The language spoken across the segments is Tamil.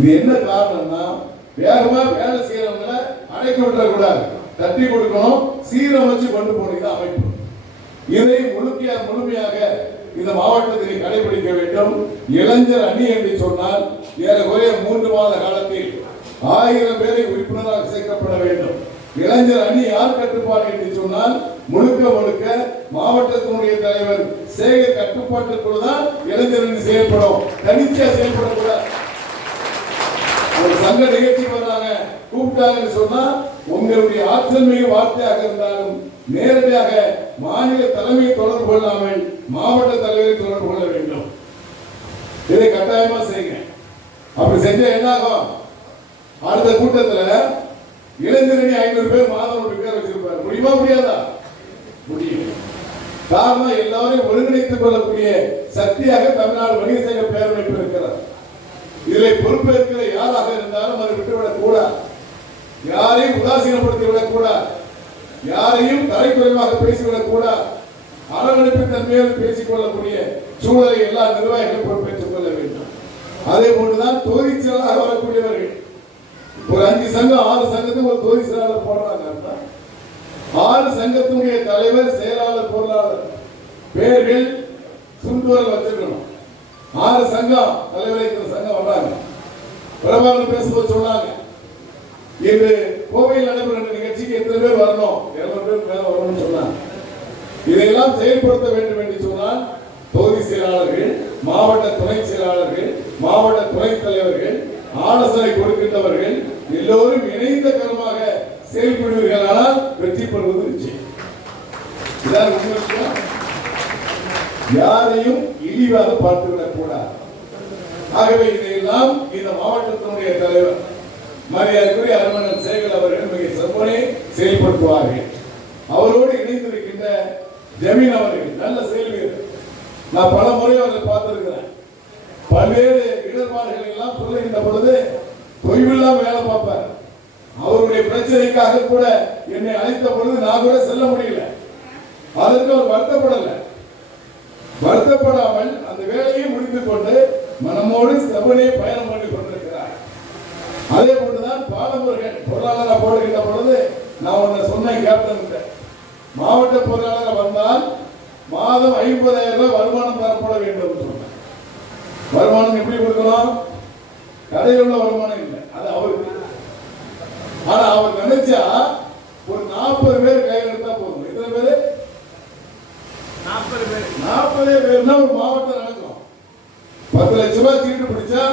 இது என்ன காரணம்னா வேகமா வேலை செய்யறவங்கள அடைக்கி விடக்கூடாது தட்டி கொடுக்கணும் சீரமைச்சு கொண்டு போனது அமைப்பு. இதை முழுமையா முழுமையாக இந்த மாவட்டத்தில் கடைபிடிக்க வேண்டும். இளைஞர் அணி என்று சொன்னால் ஏறக்குறைய மூன்று மாத காலத்தில் ஆயிரம் பேரை உறுப்பினராக சேர்க்கப்பட வேண்டும். இளைஞர் அணி யார் கட்டுப்பாடு என்று சொன்னால் முழுக்க முழுக்க மாவட்டத்தினுடைய தலைவர் சேகர் கட்டுப்பாட்டுக்குள் தான் இளைஞர் அணி செயல்படும். தனிச்சா செயல்படக்கூடாது. ஒரு சங்க நிகழ்ச்சிக்கு வர்றாங்க கூப்பிட்டாங்கன்னு சொன்னா உங்களுடைய ஆற்றல் மிகு வார்த்தையாக இருந்தாலும் நேரடியாக மாநில தலைமையை தொடர்பு கொள்ளாமல் மாவட்ட தலைவரை தொடர்பு கொள்ள வேண்டும். இதை கட்டாயமா செய்யுங்க. அப்படி செஞ்சா என்ன ஆகும் அடுத்த கூட்டத்துல இளைஞரணி ஐநூறு பேர் மாதவனுடைய பேர் வச்சிருப்பாரு. முடியுமா முடியாதா? முடியும். காரணம் எல்லாரையும் ஒருங்கிணைத்துக் கொள்ளக்கூடிய சக்தியாக தமிழ்நாடு வணிக சங்க பேரமைப்பு இருக்கிறார் இதில் பொறுப்பேற்க யாராக இருந்தாலும் அதை விட்டுவிடக் கூடாது. யாரையும் உதாசீனப்படுத்தி விடக் கூடாது. யாரையும் தலைக்குறைவாக பேசிவிடக் கூடாது. அளவெடுப்பு தன்மையோடு பேசிக் கொள்ளக்கூடிய சூழலை எல்லா நிர்வாகிகளும் பொறுப்பேற்றுக் கொள்ள வேண்டும். அதே போன்றுதான் தொகுதி செயலாளர் வரக்கூடியவர்கள். ஒரு அஞ்சு சங்கம் ஆறு சங்கத்துக்கு ஒரு தொகுதி செயலாளர் போடுறாங்க ஆறு சங்கத்தினுடைய தலைவர் செயலாளர் பொருளாளர். பேர்கள் சுண்டுவரல் வச்சிருக்கணும். ஆறு சங்கம் தலைவரை சங்கம் வர்றாங்க. பிரபாகரன் பேசும்போது சொன்னாங்க. இன்று கோவையில் நடைபெற நிகழ்ச்சிக்கு எத்தனை பேர் வரணும்? இருநூறு பேர் மேல வரணும்னு சொன்னாங்க. இதையெல்லாம் செயல்படுத்த வேண்டும் என்று சொன்னால் தொகுதி செயலாளர்கள் மாவட்ட துணை செயலாளர்கள் மாவட்ட துணைத் தலைவர்கள் ஆலோசனை கொடுக்கின்றவர்கள் எல்லோரும் இணைந்த கரமாக செயல்படுவீர்களானால் வெற்றி பெறுவது நிச்சயம். இதான் யாரையும் இழிவாக பார்த்துவிடக் கூடாது ஆகவே இதையெல்லாம் இந்த மாவட்டத்தினுடைய தலைவர் மரியாதைக்குரிய அரமணன் சேகல் அவர்கள் மிக செவ்வனே செயல்படுத்துவார்கள். அவரோடு இணைந்திருக்கின்ற ஜமீன் அவர்கள் நல்ல செயல் வீரர் நான் பல முறை அவர்களை பார்த்திருக்கிறேன். பல்வேறு இடர்பாடுகளை எல்லாம் சொல்லுகின்ற பொழுது தொய்வில்லாம் வேலை பார்ப்பார். அவருடைய பிரச்சனைக்காக கூட என்னை அழைத்த பொழுது நான் கூட செல்ல முடியல. அதற்கு அவர் வருத்தப்படலை. வருத்தப்படாமல் அந்த வேலையை முடித்துக் கொண்டு மனமோடு செவனே பயணம் பண்ணி கொண்டிருக்கிறார். அதே போன்றுதான் பாலமுருகன் பொருளாளராக போடுகின்ற பொழுது நான் ஒன்னு சொன்னேன் கேப்டன் மாவட்ட பொருளாளராக வந்தால் மாதம் ஐம்பதாயிரம் ரூபாய் வருமானம் பெறப்பட வேண்டும் சொன்னேன். வருமானம் எப்படி கொடுக்கணும் கடையில் உள்ள வருமானம் இல்லை அது அவருக்கு ஆனா அவர் நினைச்சா ஒரு நாற்பது பேர் கையில் எடுத்தா போதும் எத்தனை பேரு நாற்பது பேர் நாற்பதே பேர்னா ஒரு மாவட்டம் நடக்கும் பத்து லட்ச ரூபாய் சீட்டு பிடிச்சா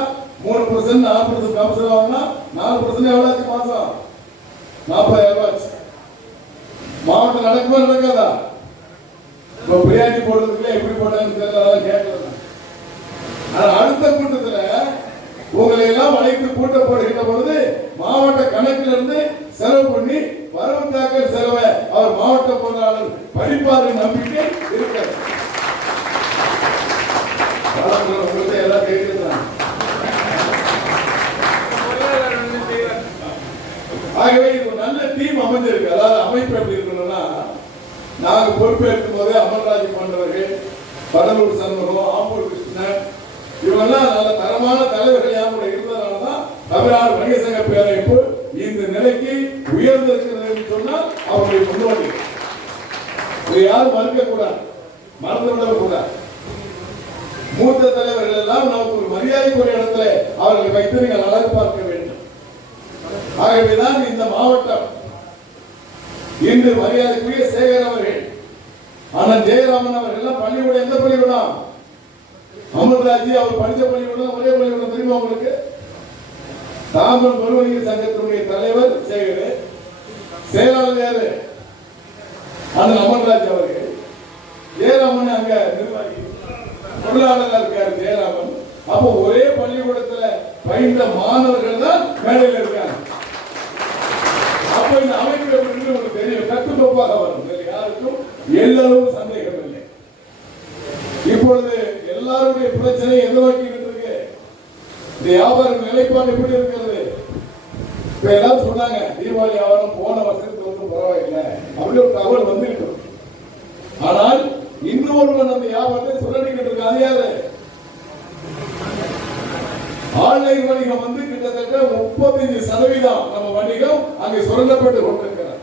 மூணு பர்சன்ட் நாலு பர்சன்ட் கமிஷன் வாங்கினா நாலு பர்சன்ட் எவ்வளவு ஆச்சு மாசம் நாற்பதாயிரம் ரூபாய் ஆச்சு மாவட்டம் நடக்குமா நடக்காதா இப்ப பிரியாணி போடுறதுக்கு எப்படி போட்டாங்கன்னு தெரியல அதெல்லாம் கேட்கல நான். ஆனா அடுத்த கூட்டத்துல உங்களை எல்லாம் அழைத்து கூட்ட போடுகின்ற பொழுது மாவட்ட கணக்கில் இருந்து செலவு பண்ணி வரவு தாக்கல் செலவை அவர் மாவட்ட பொருளாளர் நம்பிக்கை இருக்கிறது எல்லாம் கேட்கிறாங்க ஆகவே இது நல்ல டீம் அமைஞ்சிருக்கு. அதாவது அமைப்பு எப்படி இருக்கணும்னா நாங்கள் பொறுப்பேற்கும் போது அமர்ராஜ் போன்றவர்கள் கடலூர் சண்முகம் ஆம்பூர் கிருஷ்ணன் இவங்கெல்லாம் நல்ல தரமான தலைவர்கள் யாரும் இருந்ததுனால தான் தமிழ்நாடு வணிக சங்க பேரமைப்பு இந்த நிலைக்கு உயர்ந்திருக்கிறது என்று சொன்னால் அவருடைய முன்னோடி இதை யாரும் மறுக்க கூடாது மறந்து விட கூடாது. மூத்த தலைவர்கள் எல்லாம் நமக்கு ஒரு மரியாதைக்குரிய இடத்துல அவர்களை வைத்து நீங்கள் அழகு பார்க்க வேண்டும். ஆகவேதான் இந்த மாவட்டம் இன்று மரியாதைக்குரிய சேகர் அவர்கள் ஆனால் ஜெயராமன் அவர்கள் எல்லாம் பள்ளிக்கூடம் எந்த பள்ளிக்கூடம்? அமர்ராஜி அவர் படித்த பள்ளிக்கூடம் ஒரே பள்ளிக்கூடம் தெரியுமா உங்களுக்கு? தாமன் பெருவணிக சங்கத்தினுடைய தலைவர் சேகர். செயலாளர் யாரு? அது அமர்ராஜ் அவர்கள். ஜெயராமன் அங்க நிர்வாகி. பொருளாளர் இருக்காரு ஜெயராமன். அப்ப ஒரே பள்ளிக்கூடத்துல பயின்ற மாணவர்கள் தான் மேடையில் இருக்காங்க. அப்ப இந்த அமைப்பு எப்படின்னு உங்களுக்கு தெரியும் கட்டுக்கோப்பாக வரும். யாருக்கும் எல்லளவும் சந்தேகம் இல்லை. இப்பொழுது எல்லாருடைய பிரச்சனை எந்த நோக்கி இருக்கு இந்த வியாபார நிலைப்பாடு எப்படி இருக்கிறது? இப்ப எல்லாரும் சொன்னாங்க தீபாவளி வியாபாரம் போன வருஷம் வந்து பரவாயில்லை அப்படி ஒரு தகவல் வந்துகிட்டு ஆனால் இன்னும் ஒருவன் அந்த வியாபாரத்தை சுரண்டிக்கிட்டு இருக்காது யாரு? ஆன்லைன் வணிகம் வந்து கிட்டத்தட்ட முப்பத்தஞ்சு சதவீதம் நம்ம வணிகம் அங்கே சுரண்டப்பட்டு கொண்டிருக்கிறது.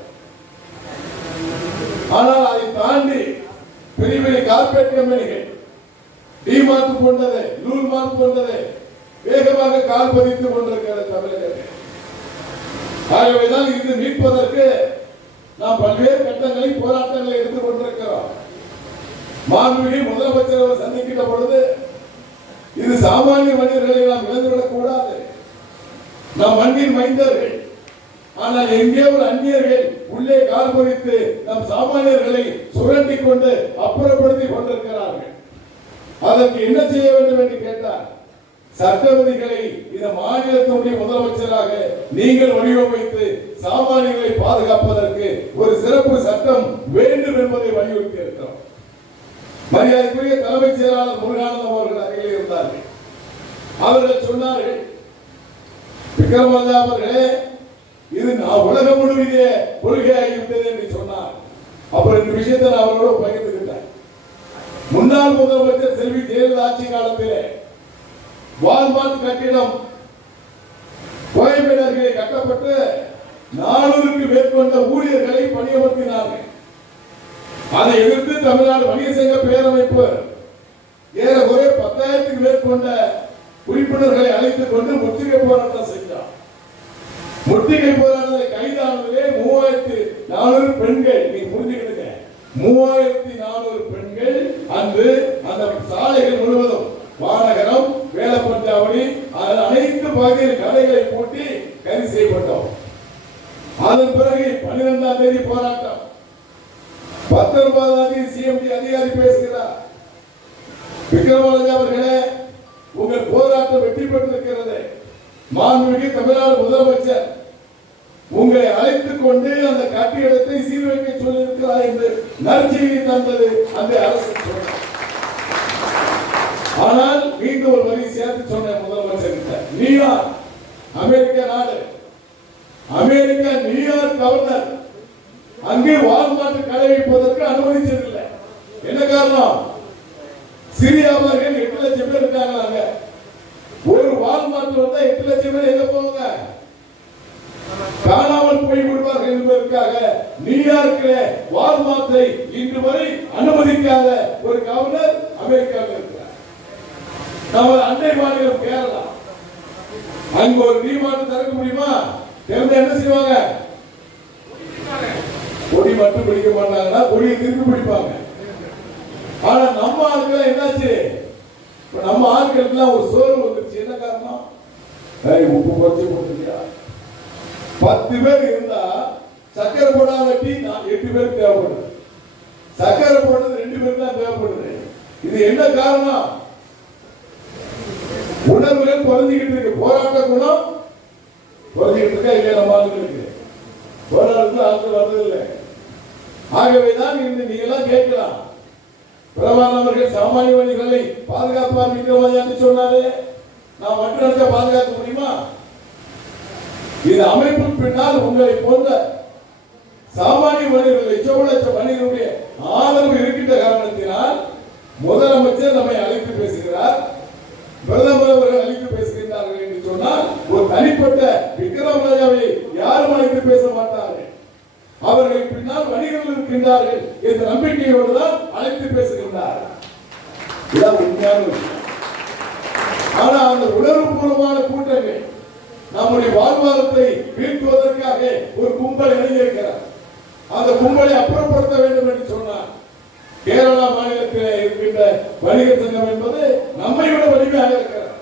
ஆனால் அதை தாண்டி பெரிய பெரிய கார்பரேட் கம்பெனிகள் டிமார்ட் போன்றது நூல் மார்க் போன்றது வேகமாக கால் பதித்துக் கொண்டிருக்கிறது தமிழகத்தில். ஆகவேதான் இது மீட்பதற்கு நாம் பல்வேறு கட்டங்களை போராட்டங்களை எடுத்துக் கொண்டிருக்கிறோம். மாண்புமிகு முதலமைச்சர் அவர் சந்திக்கின்ற பொழுது இது சாமானிய மனிதர்களை நாம் இழந்துவிடக் கூடாது. நம் மண்ணின் மைந்தர்கள் ஆனால் எங்கே ஒரு அந்நியர்கள் உள்ளே கால் பதித்து நம் சாமானியர்களை சுரண்டி கொண்டு அப்புறப்படுத்தி கொண்டிருக்கிறார்கள். அதற்கு என்ன செய்ய வேண்டும் என்று கேட்டார்? சட்டவதிகளை இந்த மாநிலத்தினுடைய முதலமைச்சராக நீங்கள் வடிவமைத்து சாமானியர்களை பாதுகாப்பதற்கு ஒரு சிறப்பு சட்டம் வேண்டும் என்பதை வலியுறுத்தி இருக்கிறோம். மரியாதைக்குரிய தலைமைச் செயலாளர் முருகானந்தம் அவர்கள் அருகில் இருந்தார்கள். அவர்கள் சொன்னார்கள் விக்ரமல்லா அவர்களே இது நான் உலகம் முழுவதே கொள்கையாகிவிட்டது என்று சொன்னார். அப்புறம் இந்த விஷயத்தை நான் அவரோட பகிர்ந்துக்கிட்டேன் முன்னாள் முதலமைச்சர் செல்வி ஜெயலலிதா ஆட்சி காலத்திலே வால்மார்ட் கட்டிடம். கோயம்பேடு அருகே கட்டப்பட்டு நானூறுக்கு மேற்கொண்ட ஊழியர்களை பணியமர்த்தினார்கள். அதை எதிர்த்து தமிழ்நாடு வணிக சங்க பேரமைப்பு ஏறக்குறைய பத்தாயிரத்துக்கு மேற்கொண்ட உறுப்பினர்களை அழைத்துக் கொண்டு முற்றுகை போராட்டம் செய்தார் முற்றுகை போராட்டத்தில் கைதானதிலே மூவாயிரத்தி நானூறு பெண்கள் நீங்க புரிஞ்சுக்கிடுங்க மூவாயிரத்தி நானூறு பெண்கள் அன்று அந்த சாலைகள் முழுவதும் வானகரம் வேலப்பஞ்சாவடி அது அனைத்து பகுதியில் கடைகளை பூட்டி கைது செய்யப்பட்டோம். அதன் பிறகு பன்னிரெண்டாம் தேதி போராட்டம். பத்தொன்பதாம் தேதி சிஎம்டி அதிகாரி பேசுகிறார். விக்ரமராஜா அவர்களே உங்கள் போராட்டம் வெற்றி பெற்றிருக்கிறது. மாண்புமிகு தமிழ்நாடு முதலமைச்சர் உங்களை அழைத்துக் கொண்டு அந்த கட்டிடத்தை சீர்வைக்க சொல்லியிருக்கிறார் என்று நற்செய்தி தந்தது அந்த அரசு. சொன்னார் ஆனால் மீண்டும் ஒரு வரி சேர்த்து சொன்ன முதலமைச்சர் நியூயார்க் அமெரிக்க நாடு. America New York governor. அங்கே வால்மார்ட் கடை வைப்பதற்கு அனுமதிச்சதில்லை. என்ன காரணம்? சிரியாவர்கள் எட்டு லட்சம் பேர் இருக்காங்க ஒரு வால்மார்ட் வந்தா எட்டு லட்சம் பேர் எங்க போவாங்க? காணாமல் போய் விடுவார்கள் என்பதற்காக நியூயார்க்கில் வால்மார்ட்டை இன்று வரை அனுமதிக்காத ஒரு கவர்னர் அமெரிக்காவில் நமது அண்டை மாநிலம் கேரளா அங்க ஒரு டிமார்ட் திறக்க முடியுமா? திறந்து என்ன செய்வாங்க? கொடி மட்டும் பிடிக்க மாட்டாங்கன்னா கொடியை திருப்பி பிடிப்பாங்க. ஆனா நம்ம ஆட்கள் என்னாச்சு? நம்ம ஆட்களுக்குலாம் ஒரு சோறு வந்துருச்சு. என்ன காரணம்? உப்பு குறைச்சி கொடுத்துருக்கியா பத்து பேர் இருந்தா சக்கரை போடாத டீ நான் எட்டு பேருக்கு தேவைப்படுது. சக்கரை போடுறது ரெண்டு பேருக்கு தான் தேவைப்படுது. இது என்ன காரணம்? உணர்வுகள் குறைஞ்சிக்கிட்டு இருக்கு. போராட்ட குணம் குறைஞ்சிக்கிட்டு இருக்கா? இல்லையா? நம்ம ஆளுங்களுக்கு. போராட்டத்தில் ஆட்கள் வர்றதில்லை. ஆகவேதான் இன்று நீங்களாம் கேட்கலாம். பிரபாகரன் சாமானிய வழிகளை பாதுகாப்பார் விக்ரமாதியா என்று சொன்னாரு நான் மட்டும் நினைச்சா பாதுகாக்க முடியுமா? இது அமைப்பு பின்னால் உங்களை போன்ற சாமானிய மனிதர்கள் லட்சம் லட்சம் மனிதர்களுடைய ஆதரவு இருக்கின்ற காரணத்தினால் முதலமைச்சர் நம்மை அழைத்து பேசுகிறார். பிரதமர் அவர்கள் அழைத்து பேசுகின்றார்கள் என்று சொன்னால் ஒரு தனிப்பட்ட விக்ரம் ராஜாவை யாரும் அழைத்து பேச மாட்டார்கள். அவர்கள் பின்னால் வணிகர்கள் இருக்கின்றார்கள் என்ற நம்பிக்கையோடு தான் அழைத்து பேசுகின்றார். இதான் உண்மையான ஆனா அந்த உணர்வுபூர்வமான கூட்டங்கள் நம்முடைய வாழ்வாதாரத்தை வீழ்த்துவதற்காக ஒரு கும்பல் எழுதியிருக்கிறார் அந்த கும்பலை அப்புறப்படுத்த வேண்டும் என்று சொன்னார் கேரள வணிகர் வணிக சங்கம் என்பது நம்மை விட வலிமையாக இருக்கிறார்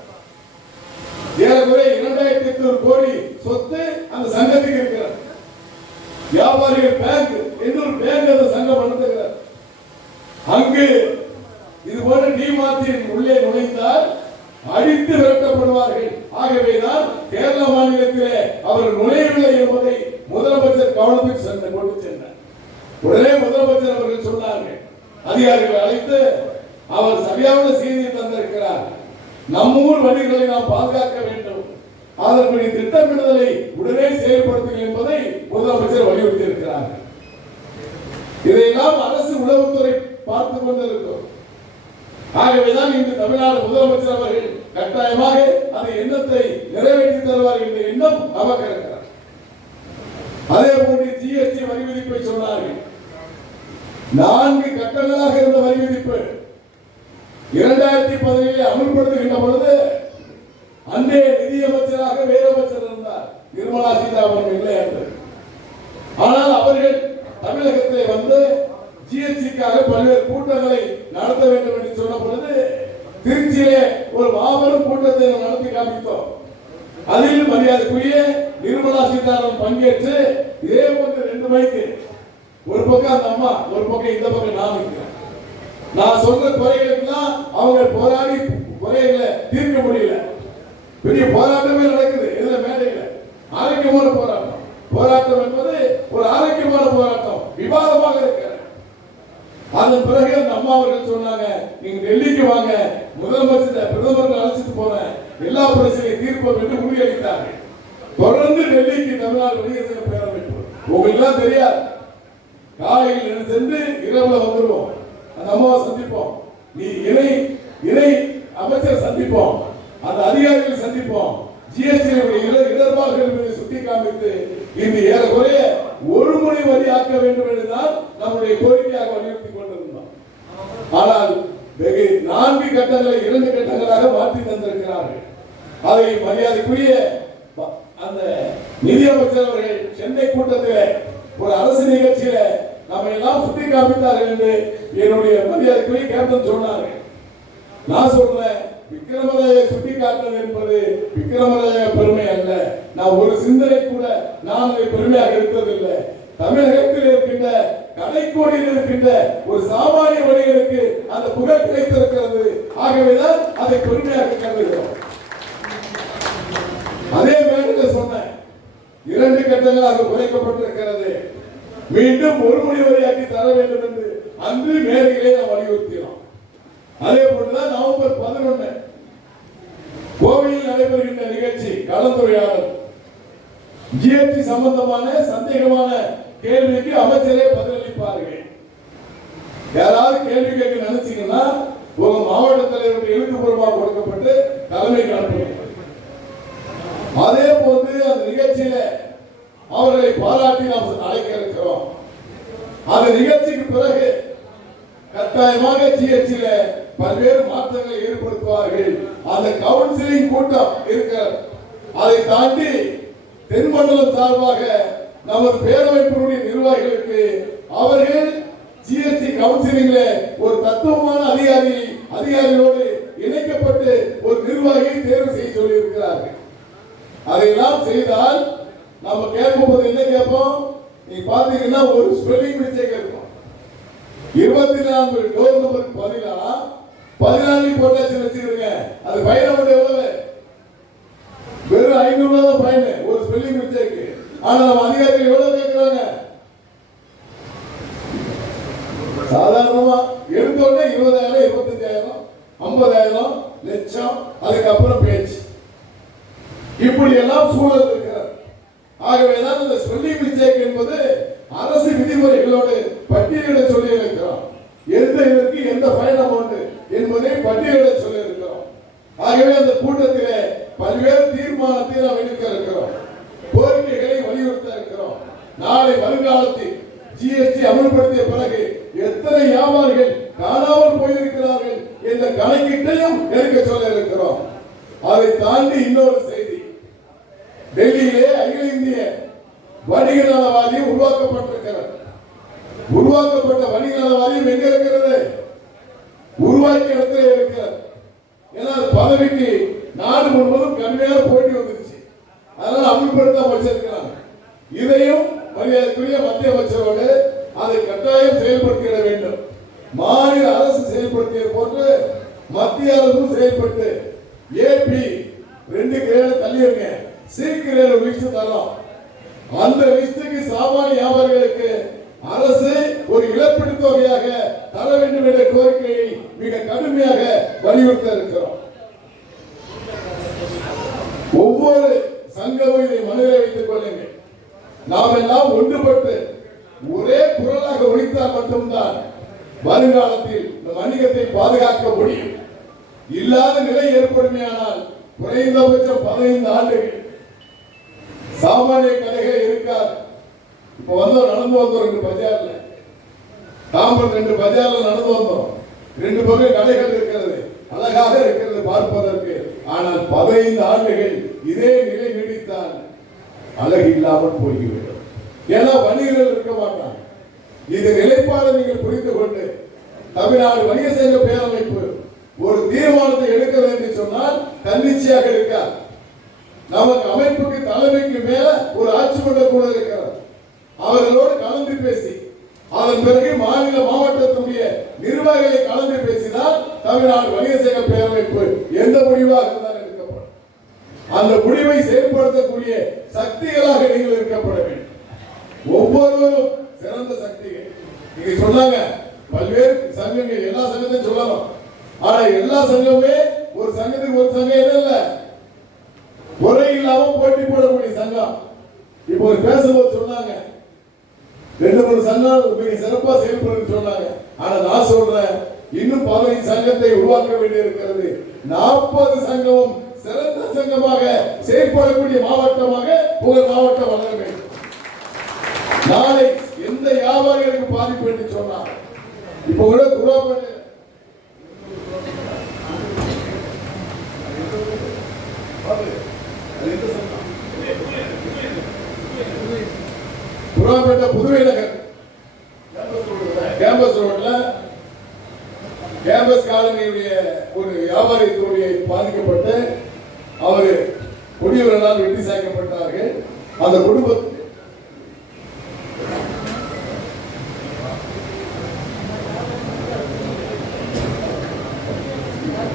ஏறக்குறைய இரண்டாயிரத்தி எட்நூறு கோடி சொத்து அந்த சங்கத்துக்கு இருக்கிறார் வியாபாரிகள் பேங்க் இன்னொரு பேங்க் அந்த சங்கம் நடத்துகிறார். அங்கு இது போன்ற டிமார்ட்டின் உள்ளே நுழைந்தால் அடித்து விரட்டப்படுவார்கள். ஆகவேதான் கேரள மாநிலத்திலே அவர் நுழையவில்லை என்பதை முதலமைச்சர் கவனத்துக்கு சென்று கொண்டு சென்றார். உடனே முதலமைச்சர் அவர்கள் சொன்னார்கள் அதிகாரிகளை அழைத்து அவர் சரியான செய்தியை தந்திருக்கிறார். நம்ம ஊர் வணிகர்களை நாம் பாதுகாக்க வேண்டும். அதற்குரிய திட்டமிடுதலை உடனே செயல்படுத்துங்கள் என்பதை முதலமைச்சர் வலியுறுத்தி இருக்கிறார் இதையெல்லாம் அரசு உளவுத்துறை பார்த்துக் கொண்டிருக்கும். ஆகவேதான் இன்று தமிழ்நாடு முதலமைச்சர் அவர்கள் கட்டாயமாக அந்த எண்ணத்தை நிறைவேற்றி தருவார் என்ற எண்ணம் நமக்கு இருக்கிறார் அதே போன்று ஜிஎஸ்டி வரி விதிப்பை சொன்னார்கள். நான்கு கட்டங்களாக இருந்த வரி விதிப்பு. இரண்டாயிரத்தி பதினேழு அமல்படுத்துகின்ற பொழுது அன்றைய நிதியமைச்சராக வேறமைச்சர் இருந்தார். நிர்மலா சீதாராமன் இல்லை என்று. ஆனால் அவர்கள் தமிழகத்தை வந்து ஜிஎஸ்டிக்காக பல்வேறு கூட்டங்களை நடத்த வேண்டும் என்று சொன்ன பொழுது திருச்சியிலே ஒரு மாபெரும் கூட்டத்தை நடத்தி காமித்தோம். அதில் மரியாதைக்குரிய நிர்மலா சீதாராமன் பங்கேற்று இதே போன்று ரெண்டு மணிக்கு ஒரு பக்கம் அந்த அம்மா ஒரு பக்கம் இந்த பக்கம் நான் இருக்கிறேன் நான் சொன்ன குறைகளுக்கெல்லாம் அவங்க போராடி குறைகளை தீர்க்க முடியல. பெரிய போராட்டமே நடக்குது இதுல மேடையில. ஆரோக்கியமான போராட்டம். போராட்டம் என்பது ஒரு ஆரோக்கியமான போராட்டம் விவாதமாக இருக்கிற. அதன் பிறகு அந்த அம்மா அவர்கள் சொன்னாங்க நீங்க டெல்லிக்கு வாங்க. முதலமைச்சர் பிரதமர் அழைச்சிட்டு போறேன் எல்லா பிரச்சனையும் தீர்ப்போம் என்று உறுதியளித்தாங்க தொடர்ந்து டெல்லிக்கு தமிழ்நாடு வெளியேற்ற பேரமைப்பு. உங்களுக்கு எல்லாம் தெரியாது. காலையில் சென்று இரவுல வந்துருவோம். அந்த அம்மாவை சந்திப்போம். நீ இணை இணை அமைச்சர் சந்திப்போம். அந்த அதிகாரிகளை சந்திப்போம். ஜிஎஸ்டி இடர்பாடுகள் என்பதை சுட்டி காமித்து இன்று ஏறக்குறைய ஒரு மொழி வரி ஆக்க வேண்டும் என்றுதான் நம்முடைய கோரிக்கையாக வலியுறுத்தி கொண்டிருந்தோம். ஆனால் வெகு நான்கு கட்டங்களை இரண்டு கட்டங்களாக மாற்றி தந்திருக்கிறார்கள். அதை மரியாதைக்குரிய அந்த நிதியமைச்சர் அவர்கள் சென்னை கூட்டத்தில் ஒரு அரசு நிகழ்ச்சியில நம்ம எல்லாம் சுட்டி காமித்தார்கள் என்று என்னுடைய மரியாதைக்குரிய கேப்டன் சொன்னார்கள் நான் சொல்றேன் விக்ரமராய சுட்டி காட்டுவது என்பது விக்ரமராய பெருமை அல்ல. நான் ஒரு சிந்தனை கூட நான் அதை பெருமையாக இருப்பதில்லை தமிழகத்தில் இருக்கின்ற கடைக்கோடியில் இருக்கின்ற ஒரு சாமானிய வழிகளுக்கு அந்த புகழ் கிடைத்திருக்கிறது. ஆகவேதான் அதை பெருமையாக கருதுகிறோம். அதே மேடையில் சொன்னேன் இரண்டு கட்டங்களாக குறைக்கப்பட்டிருக்கிறது. மீண்டும் ஒரு மணி வரையாக்கி தர வேண்டும் என்று அன்று மேடையிலே நாம் வலியுறுத்தினோம். அதே போன்றுதான் நவம்பர் பதினொன்று கோவையில் நடைபெறுகின்ற நிகழ்ச்சி கலந்துரையாடல். ஜிஎஸ்டி சம்பந்தமான சந்தேகமான கேள்விக்கு அமைச்சரே பதிலளிப்பார்கள். யாராவது கேள்வி கேட்க நினைச்சீங்கன்னா உங்க மாவட்ட தலைவருக்கு எழுத்துப்பூர்வமாக கொடுக்கப்பட்டு தலைமைக்கு அனுப்புங்க அதே போன்று அந்த நிகழ்ச்சியில அவர்களை பாராட்டி நாம் அழைக்க இருக்கிறோம். அந்த நிகழ்ச்சிக்கு பிறகு கட்டாயமாக ஜிஎஸ்டியில பல்வேறு மாற்றங்களை ஏற்படுத்துவார்கள். அந்த கவுன்சிலிங் கூட்டம் இருக்கிறது. அதை தாண்டி தென்மண்டலம் சார்பாக நமது பேரமைப்பினுடைய நிர்வாகிகளுக்கு அவர்கள் ஜிஎஸ்டி கவுன்சிலிங்ல ஒரு தத்துவமான அதிகாரி அதிகாரிகளோடு இணைக்கப்பட்டு ஒரு நிர்வாகியை தேர்வு செய்ய சொல்லி இருக்கிறார்கள் அதையெல்லாம் செய்தால் நம்ம கேட்கும்போது என்ன கேட்போம்? நீ பாத்தீங்கன்னா ஒரு ஸ்பெல்லிங் மிஸ்டேக் இருக்கும் இருபத்தி நான்கு டோர் நம்பருக்கு பதிலா பதினாலு போட்டாச்சு வச்சுக்கிறீங்க அது ஃபைன் அமௌண்ட் எவ்வளவு? வெறும் ஐநூறு தான் ஃபைன் ஒரு ஸ்பெல்லிங் மிஸ்டேக் ஆனா நம்ம அதிகாரிகள் எவ்வளவு கேட்கிறாங்க? சாதாரணமா எடுத்தோடனே இருபதாயிரம் இருபத்தஞ்சாயிரம் ஐம்பதாயிரம் லட்சம் அதுக்கப்புறம் பேச்சு. இப்படி எல்லாம் சூழல் ஆகவேதான் இந்த ஸ்பெல்லிங் மிஸ்டேக் என்பது அரசு விதிமுறைகளோடு பட்டியலிட சொல்லி இருக்கிறோம் எந்த இதற்கு எந்த ஃபைன் அமௌண்ட் என்பதை பட்டியலிட சொல்லி இருக்கிறோம் ஆகவே அந்த கூட்டத்திலே பல்வேறு தீர்மானத்தை நாம் எடுக்க இருக்கிறோம். கோரிக்கைகளை வலியுறுத்த இருக்கிறோம். நாளை வருங்காலத்தில் ஜிஎஸ்டி அமல்படுத்திய பிறகு எத்தனை வியாபாரிகள் காணாமல் போயிருக்கிறார்கள் என்ற கணக்கீட்டையும் எடுக்க சொல்ல இருக்கிறோம் அதை தாண்டி இன்னொரு செய்தி. டெல்லியிலே அகில இந்திய வணிக நல வாரியம் உருவாக்கப்பட்டிருக்கிறது. உருவாக்கப்பட்ட வணிக நல வாரியம் எங்க இருக்கிறது? உருவாக்கிய இடத்துல இருக்கிறது. ஏன்னா அது பதவிக்கு நாடு முழுவதும் கடுமையான போட்டி வந்துருச்சு. அதனால அமல்படுத்த வச்சிருக்கிறாங்க. இதையும் மரியாதைக்குரிய மத்திய அமைச்சரோடு அதை கட்டாயம் செயல்படுத்திட வேண்டும். மாநில அரசு செயல்படுத்திய போன்று மத்திய அரசும் செயல்பட்டு ஏபி ரெண்டு கிரேடு தள்ளி சி சீக்கிரம் லிஸ்ட் தரோம். அந்த லிஸ்டுக்கு சாமானிய வியாபாரிகளுக்கு அரசு ஒரு இழப்பீடு தொகையாக தர வேண்டும் என்ற கோரிக்கையை மிக கடுமையாக வலியுறுத்த இருக்கிறோம். ஒவ்வொரு சங்கமும் இதை மனதில் வைத்துக் கொள்ளுங்கள். நாம் எல்லாம் ஒன்றுபட்டு ஒரே குரலாக ஒழித்தால் மட்டும்தான் வருங்காலத்தில் இந்த வணிகத்தை பாதுகாக்க முடியும். இல்லாத நிலை ஏற்படுமையானால் குறைந்தபட்சம் பதினைந்து ஆண்டுகள் சாமானிய கலைகள் இருக்காது. இப்ப வந்தோம் நடந்து வந்தோம் ரெண்டு பஜார்ல. தாம்பரம் ரெண்டு பஜார்ல நடந்து வந்தோம். ரெண்டு பக்கம் கடைகள் இருக்கிறது அழகாக இருக்கிறது பார்ப்பதற்கு. ஆனால் பதினைந்து ஆண்டுகள் இதே நிலை நீடித்தால் அழகு இல்லாமல் போய்விடும். ஏன்னா வணிகர்கள் இருக்க மாட்டான் இது நிலைப்பாடு நீங்கள் புரிந்து கொண்டு தமிழ்நாடு வணிக சங்க பேரமைப்பு ஒரு தீர்மானத்தை எடுக்க வேண்டும் சொன்னால் தன்னிச்சையாக இருக்கார் நமக்கு அமைப்புக்கு தலை மேல ஒரு ஆட்சி மன்ற கூட இருக்கிறார் அவர்களோடு கலந்து பேசி அதன் பிறகு மாநில மாவட்டத்துடைய நிர்வாகிகளை கலந்து பேசினால் தமிழ்நாடு வணிக சங்க பேரமைப்பு எந்த முடிவாக இருந்தாலும் எடுக்கப்படும் அந்த முடிவை செயல்படுத்தக்கூடிய சக்திகளாக நீங்கள் இருக்கப்பட வேண்டும் ஒவ்வொருவரும் சிறந்த சக்திகள் நீங்க சொன்னாங்க பல்வேறு சங்கங்கள் எல்லா சங்கத்தையும் சொல்லலாம் ஆனா எல்லா சங்கமே ஒரு சங்கத்துக்கு ஒரு சங்கம் என்ன இல்ல குறை இல்லாம போட்டி போடக்கூடிய சங்கம் இப்போ ஒரு பேசும்போது சொன்னாங்க ரெண்டு மூணு சங்கம் மிக சிறப்பா செயல்படுன்னு சொன்னாங்க ஆனா நான் சொல்றேன் இன்னும் பதினைந்து சங்கத்தை உருவாக்க வேண்டியிருக்கிறது நாற்பது சங்கமும் சிறந்த சங்கமாக செயற்படக்கூடிய மாவட்டமாக உங்கள் மாவட்டம் வளர வேண்டும் நாளை எந்த வியாபாரிகளுக்கு பாதிப்பு என்று சொன்னார் இப்ப கூட குருவாப்பேட்டை புதுவை நகர். கேம்பஸ் ரோட்ல கேம்பஸ் காலனியுடைய ஒரு பாதிக்கப்பட்டு அவர் கொடியவர்களால் வெட்டி சாய்க்கப்பட்டார்கள். அந்த குடும்பத்துக்கு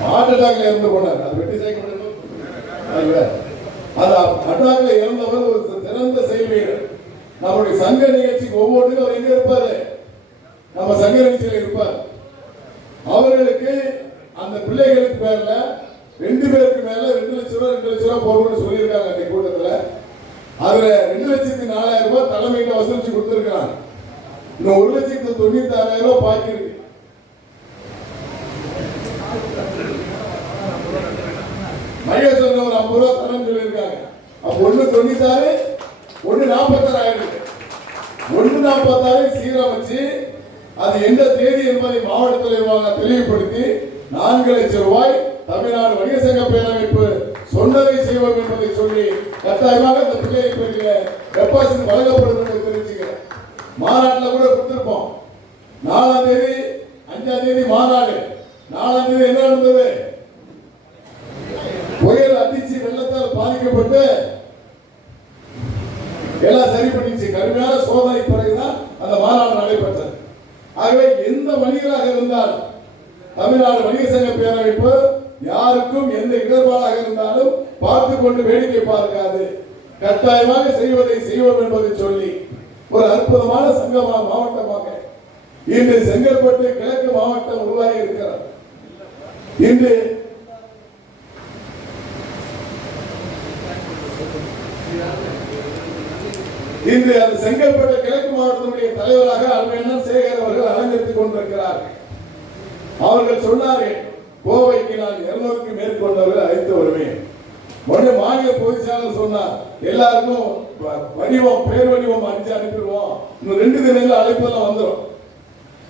ஹார்ட் அட்டாக்ல இறந்து போனார். அது வெட்டி சாய்க்கப்பட்டது? அது அந்த அட்டாக்ல இறந்தவர் ஒரு சிறந்த செயல் வீரர் நம்முடைய சங்க நிகழ்ச்சிக்கு ஒவ்வொன்றுக்கும் அவர் எங்க இருப்பாரு? நம்ம சங்க நிகழ்ச்சியில் இருப்பார். அவர்களுக்கு அந்த பிள்ளைகளுக்கு பேர்ல ரெண்டு பேருக்கு மேல ரெண்டு லட்சம் ரூபாய் ரெண்டு லட்சம் ரூபாய் போடணும்னு சொல்லியிருக்காங்க அந்த கூட்டத்துல. அதுல ரெண்டு லட்சத்தி நாலாயிரம் ரூபாய் தலைமையில வசூலிச்சு கொடுத்துருக்காங்க இன்னும் ஒரு லட்சத்தி தொண்ணூத்தி ஆறாயிரம் ரூபாய் பாக்கி இருக்கு. மகேஸ்வரன் ஒரு ஐம்பது ரூபா தரம் சொல்லியிருக்காங்க. அப்ப ஒண்ணு தொண்ணூத்தாறு ஒண்ணு நாற்பத்தாறு ஆயிருக்கு ஒண்ணு நாற்பத்தாறு சீரமைச்சு அது எந்த தேதி என்பதை மாவட்ட தலைவராக தெளிவுபடுத்தி நான்கு லட்சம் ரூபாய் தமிழ்நாடு வணிக சங்க பேரமைப்பு சொன்னதை செய்வோம் என்பதை சொல்லி கட்டாயமாக இந்த பிள்ளையை பெரிய டெபாசிட் வழங்கப்படும் என்று தெரிவிச்சுக்கிறேன். மாநாட்டில் கூட கொடுத்திருப்போம். நாலாம் தேதி அஞ்சாம் தேதி மாநாடு. நாலாம் தேதி என்ன நடந்தது? புயல் அதிர்ச்சி வெள்ளத்தால் பாதிக்கப்பட்டு எல்லாம் சரி பண்ணிச்சு கடுமையான சோதனை பிறகுதான் அந்த மாநாடு நடைபெற்றது. ஆகவே எந்த வணிகராக இருந்தால் தமிழ்நாடு வணிக சங்க பேரமைப்பு யாருக்கும் எந்த இடர்பாடாக இருந்தாலும் பார்த்து கொண்டு வேடிக்கை பார்க்காது. கட்டாயமாக செய்வதை செய்வோம் என்பதை சொல்லி ஒரு அற்புதமான சங்கமாக மாவட்டமாக இன்று செங்கல்பட்டு கிழக்கு மாவட்டம் உருவாகி இருக்கிறார் இன்று இன்று அந்த செங்கல்பட்டு கிழக்கு மாவட்டத்தினுடைய தலைவராக அருமையான சேகர் அவர்கள் அலங்கரித்துக் கொண்டிருக்கிறார்கள் அவர்கள் சொன்னாரே கோவைக்கு நான் இருநூறுக்கு மேற்கொண்டவர்கள் அழைத்து வருவேன். உடனே மாநில பொதுச் சொன்னார். எல்லாருக்கும் வ- வடிவம் பேர் வடிவம் அடிச்சு அனுப்பிடுவோம். இன்னும் ரெண்டு தினங்கள் அழைப்பெல்லாம் வந்துடும்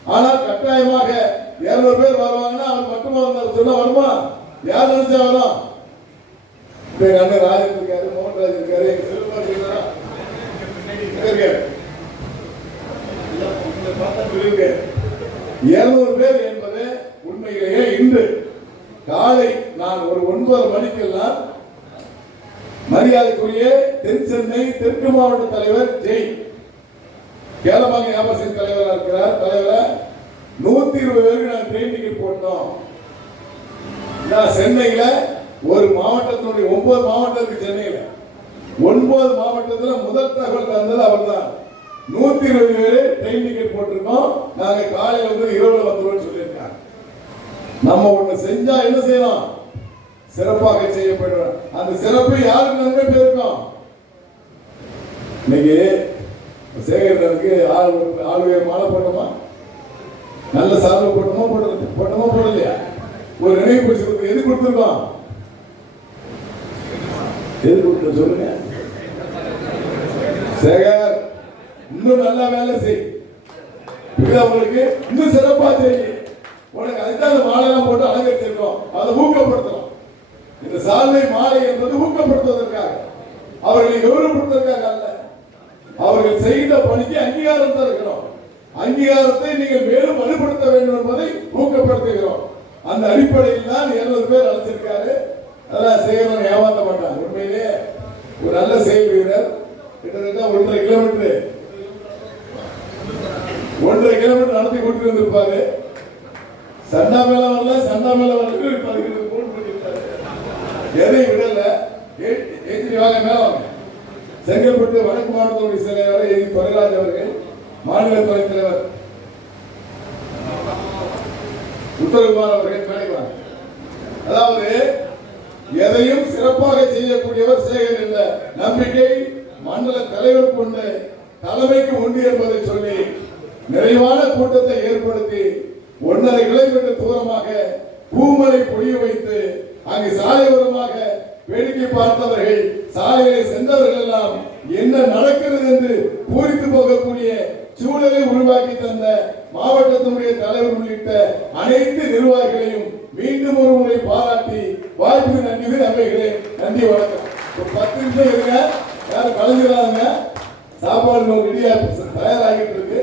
ஆனால் கட்டாயமாக இருநூறு பேர் வருவாங்கன்னா அவர் மட்டுமா வந்தார் சொன்னா வருமா? யார் நினைச்சா வரும்? இப்ப எங்க அண்ணன் ராஜன் இருக்காரு மோகன்ராஜ் இருக்காரு எங்க செல்வராஜ் இருக்காரு. இருநூறு பேர் உண்மையிலேயே இன்று காலை நான் ஒரு ஒன்பது மணிக்கெல்லாம் மரியாதைக்குரிய தென் சென்னை தெற்கு மாவட்ட தலைவர் ஜெய். கேளமாங்க வியாபார தலைவராக இருக்கிறார். தலைவரை நூத்தி இருபது பேருக்கு நான் ட்ரெயின் டிக்கெட் போட்டோம். நான் சென்னையில ஒரு மாவட்டத்தினுடைய ஒன்பது மாவட்டம் இருக்கு சென்னையில. ஒன்பது மாவட்டத்தில் முதல் தகவல் தந்தது அவர்தான். நூத்தி இருபது பேர் ட்ரெயின் டிக்கெட் போட்டிருக்கோம். நாங்க காலையில் வந்து இரவுல வந்துருவோம்னு சொல்லி நம்ம ஒண்ணு செஞ்சா என்ன செய்யலாம்? சிறப்பாக செய்யப்படுற அந்த சிறப்பு யாருக்கு நன்மை பேருக்கும்? இன்னைக்கு சேகரனுக்கு ஆள் ஆள் உயர் மாலை போட்டோமா நல்ல சார்பு போட்டோமா போடல போட்டோமா போடலையா? ஒரு நினைவு பரிசு கொடுத்து எது கொடுத்துருக்கோம்? எது கொடுத்து சொல்லுங்க? சேகர் இன்னும் நல்லா வேலை செய். உங்களுக்கு இன்னும் சிறப்பா செய் உனக்கு அதுதான் அந்த மாலைலாம் போட்டு அலங்கரிச்சிருக்கோம். அதை ஊக்கப்படுத்தணும் இந்த சால்வை மாலை என்பது ஊக்கப்படுத்துவதற்காக. அவர்களை கௌரவப்படுத்துவதற்காக அல்ல. அவர்கள் செய்த பணிக்கு அங்கீகாரம் தருகிறோம். அங்கீகாரத்தை நீங்கள் மேலும் வலுப்படுத்த வேண்டும் என்பதை ஊக்கப்படுத்துகிறோம். அந்த அடிப்படையில் தான் எழுபது பேர் அழைச்சிருக்காரு. அதெல்லாம் செய்யணும் ஏமாற்ற மாட்டாங்க. உண்மையிலேயே ஒரு நல்ல செயல் வீரர். கிட்டத்தட்ட ஒன்றரை கிலோமீட்டர் ஒன்றரை கிலோமீட்டர் நடத்தி கொண்டு வந்திருப்பாரு சண்டா மேல வரல சண்டா மேல வரல பதினெட்டு போன் பண்ணிட்டாரு எதையும் விடல? ஏ- ஏத்திரி வாங்க மேல வாங்க. செங்கல்பட்டு வடக்கு மாவட்டத்துடைய செயலாளர் ஏ. துரைராஜ் அவர்கள் மாநில துறை தலைவர் உத்தரகுமார் அவர்கள் மேலே அதாவது எதையும் சிறப்பாக செய்யக்கூடியவர் சேகர் இல்ல நம்பிக்கை மண்டல தலைவர் கொண்டு தலைமைக்கு உண்டு என்பதை சொல்லி நிறைவான கூட்டத்தை ஏற்படுத்தி ஒன்றரை கிலோமீட்டர் தூரமாக பூமலை பொழிய வைத்து அங்கு சாலையோரமாக வேடிக்கை பார்த்தவர்கள் சாலைகளை சென்றவர்கள் எல்லாம் என்ன நடக்கிறது என்று பூரித்து போகக்கூடிய சூழலை உருவாக்கி தந்த மாவட்டத்தினுடைய தலைவர் உள்ளிட்ட அனைத்து நிர்வாகிகளையும் மீண்டும் ஒரு முறை பாராட்டி வாய்ப்பு நன்றி அமைகிறேன் நன்றி வணக்கம். பத்து நிமிஷம் இருங்க. யாரும் கலந்துடாதுங்க. சாப்பாடு ரெடியா தயாராகிட்டு இருக்கு.